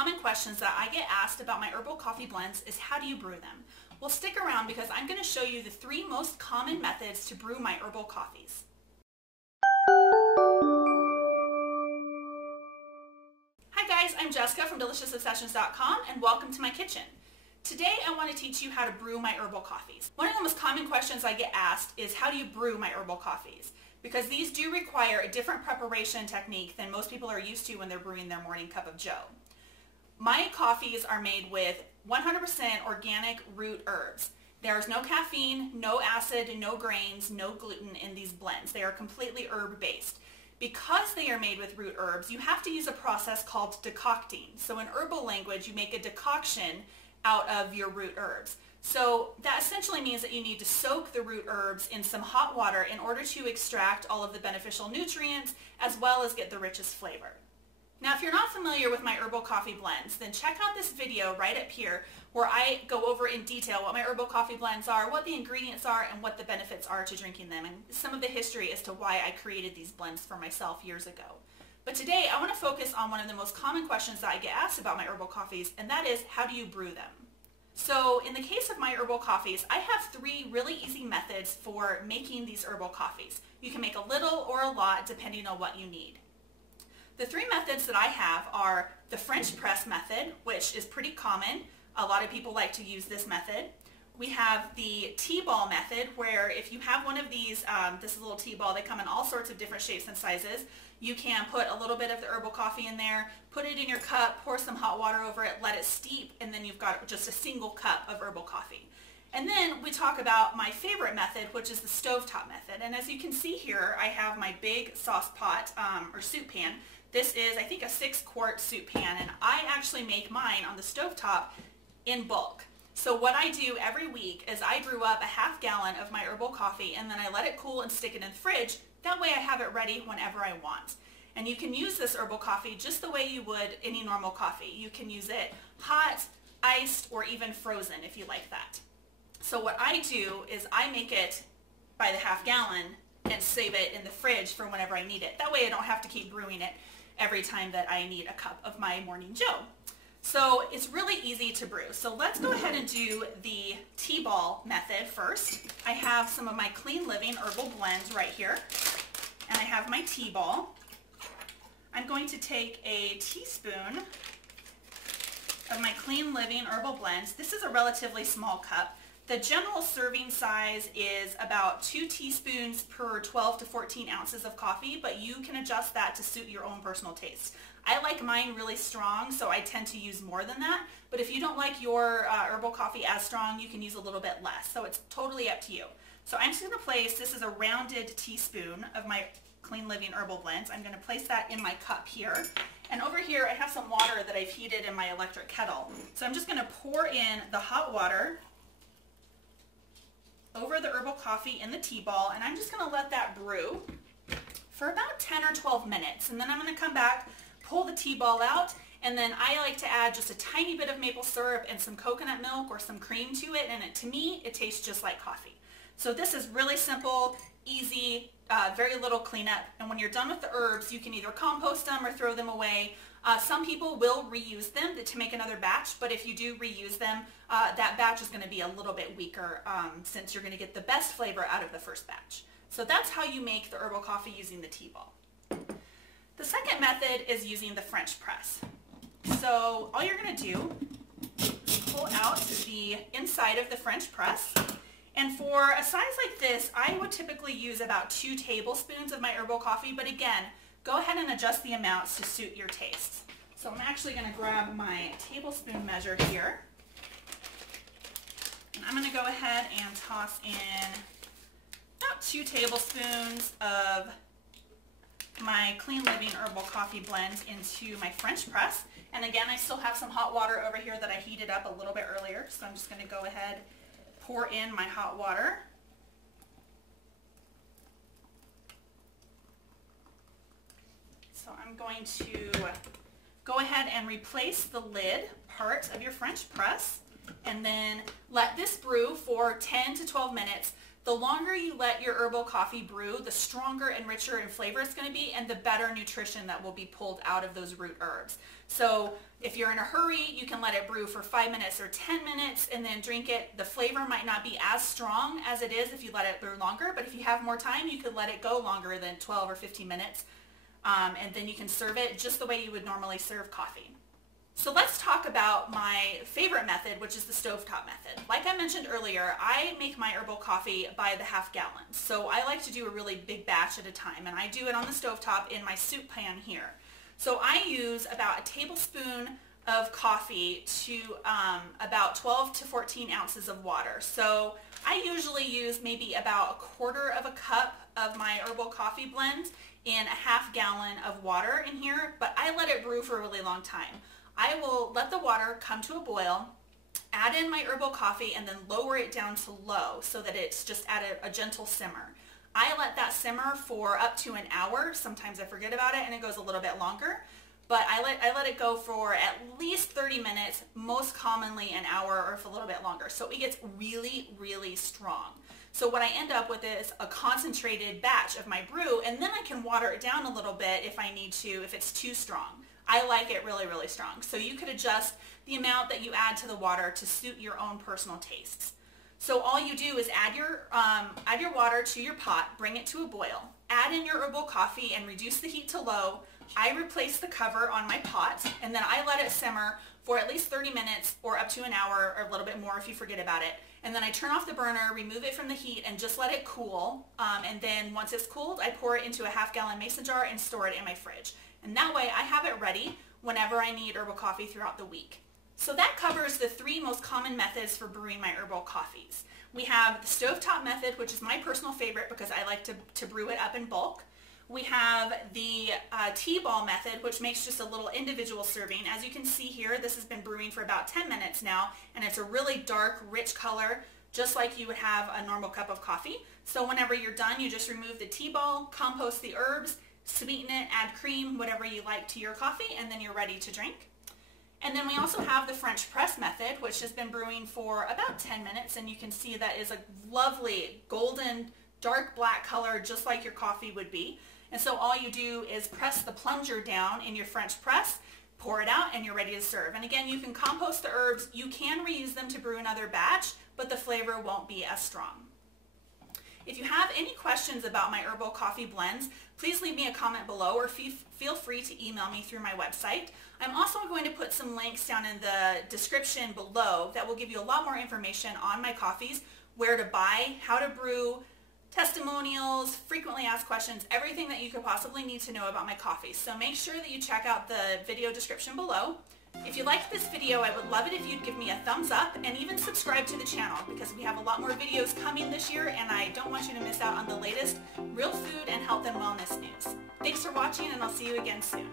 common questions that I get asked about my herbal coffee blends is how do you brew them? Well, stick around because I'm going to show you the 3 most common methods to brew my herbal coffees. Hi guys, I'm Jessica from DeliciousObsessions.com and welcome to my kitchen. Today I want to teach you how to brew my herbal coffees. One of the most common questions I get asked is how do you brew my herbal coffees? Because these do require a different preparation technique than most people are used to when they're brewing their morning cup of joe. My coffees are made with 100% organic root herbs. There's no caffeine, no acid, no grains, no gluten in these blends. They are completely herb-based. Because they are made with root herbs, you have to use a process called decocting. So in herbal language, you make a decoction out of your root herbs. So that essentially means that you need to soak the root herbs in some hot water in order to extract all of the beneficial nutrients as well as get the richest flavor. Now, if you're not familiar with my herbal coffee blends, then check out this video right up here where I go over in detail what my herbal coffee blends are, what the ingredients are, and what the benefits are to drinking them, and some of the history as to why I created these blends for myself years ago. But today, I want to focus on one of the most common questions that I get asked about my herbal coffees, and that is, how do you brew them? So in the case of my herbal coffees, I have 3 really easy methods for making these herbal coffees. You can make a little or a lot depending on what you need. The 3 methods that I have are the French press method, which is pretty common. A lot of people like to use this method. We have the Teaball method, where if you have one of these, this is a little Teaball, they come in all sorts of different shapes and sizes. You can put a little bit of the herbal coffee in there, put it in your cup, pour some hot water over it, let it steep, and then you've got just a single cup of herbal coffee. And then we talk about my favorite method, which is the stovetop method. And as you can see here, I have my big sauce pot or soup pan. This is, I think, a 6-quart soup pan, and I actually make mine on the stovetop in bulk. So what I do every week is I brew up a ½ gallon of my herbal coffee, and then I let it cool and stick it in the fridge. That way I have it ready whenever I want. And you can use this herbal coffee just the way you would any normal coffee. You can use it hot, iced, or even frozen if you like that. So what I do is I make it by the ½ gallon and save it in the fridge for whenever I need it. That way I don't have to keep brewing it every time that I need a cup of my morning joe. So it's really easy to brew. So let's go ahead and do the Teaball method first. I have some of my Clean Living herbal blends right here, and I have my Teaball. I'm going to take a teaspoon of my Clean Living herbal blends. This is a relatively small cup. The general serving size is about 2 teaspoons per 12 to 14 ounces of coffee, but you can adjust that to suit your own personal taste. I like mine really strong, so I tend to use more than that, but if you don't like your herbal coffee as strong, you can use a little bit less, so it's totally up to you. So I'm just going to place, this is a rounded teaspoon of my Clean Living herbal blends. I'm going to place that in my cup here, and over here I have some water that I've heated in my electric kettle. So I'm just going to pour in the hot water over the herbal coffee in the Teaball, and I'm just going to let that brew for about 10 or 12 minutes, and then I'm going to come back, pull the Teaball out, and then I like to add just a tiny bit of maple syrup and some coconut milk or some cream to it, and to me it tastes just like coffee. So this is really simple, easy, very little cleanup, and when you're done with the herbs, you can either compost them or throw them away. Some people will reuse them to make another batch, but if you do reuse them, that batch is going to be a little bit weaker since you're going to get the best flavor out of the first batch. So that's how you make the herbal coffee using the Teaball. The second method is using the French press. So all you're going to do is pull out the inside of the French press. And for a size like this, I would typically use about 2 tablespoons of my herbal coffee, but again, go ahead and adjust the amounts to suit your tastes. So I'm actually going to grab my tablespoon measure here. And I'm going to go ahead and toss in about 2 tablespoons of my Clean Living herbal coffee blends into my French press. And again, I still have some hot water over here that I heated up a little bit earlier, so I'm just going to go ahead, pour in my hot water. So I'm going to go ahead and replace the lid part of your French press, and then let this brew for 10 to 12 minutes. The longer you let your herbal coffee brew, the stronger and richer in flavor it's going to be and the better nutrition that will be pulled out of those root herbs. So if you're in a hurry, you can let it brew for 5 minutes or 10 minutes and then drink it. The flavor might not be as strong as it is if you let it brew longer, but if you have more time, you could let it go longer than 12 or 15 minutes. And then you can serve it just the way you would normally serve coffee. So let's talk about my favorite method, which is the stovetop method. Like I mentioned earlier, I make my herbal coffee by the half gallon. So I like to do a really big batch at a time, and I do it on the stovetop in my soup pan here. So I use about a tablespoon of coffee to about 12 to 14 ounces of water. So I usually use maybe about a quarter of a cup of my herbal coffee blend in a half gallon of water in here, but I let it brew for a really long time. I will let the water come to a boil, add in my herbal coffee, and then lower it down to low so that it's just at a gentle simmer. I let that simmer for up to an hour. Sometimes I forget about it and it goes a little bit longer, but I let it go for at least 30 minutes, most commonly an hour or a little bit longer. So it gets really, really strong. So what I end up with is a concentrated batch of my brew, and then I can water it down a little bit if I need to, if it's too strong. I like it really, really strong. So you could adjust the amount that you add to the water to suit your own personal tastes. So all you do is add your water to your pot, bring it to a boil, add in your herbal coffee and reduce the heat to low. I replace the cover on my pot, and then I let it simmer for at least 30 minutes or up to an hour or a little bit more if you forget about it. And then I turn off the burner, remove it from the heat, and just let it cool. And then once it's cooled, I pour it into a half-gallon mason jar and store it in my fridge. And that way I have it ready whenever I need herbal coffee throughout the week. So that covers the 3 most common methods for brewing my herbal coffees. We have the stovetop method, which is my personal favorite because I like to brew it up in bulk. We have the Teaball method, which makes just a little individual serving. As you can see here, this has been brewing for about 10 minutes now, and it's a really dark, rich color, just like you would have a normal cup of coffee. So whenever you're done, you just remove the Teaball, compost the herbs, sweeten it, add cream, whatever you like to your coffee, and then you're ready to drink. And then we also have the French press method, which has been brewing for about 10 minutes, and you can see that is a lovely golden, dark black color, just like your coffee would be. And so all you do is press the plunger down in your French press, pour it out, and you're ready to serve. And again, you can compost the herbs. You can reuse them to brew another batch, but the flavor won't be as strong. If you have any questions about my herbal coffee blends, please leave me a comment below or feel free to email me through my website. I'm also going to put some links down in the description below that will give you a lot more information on my coffees, where to buy, how to brew, testimonials, frequently asked questions, everything that you could possibly need to know about my coffees. So make sure that you check out the video description below. If you liked this video, I would love it if you'd give me a thumbs up and even subscribe to the channel, because we have a lot more videos coming this year and I don't want you to miss out on the latest real food and health and wellness news. Thanks for watching, and I'll see you again soon.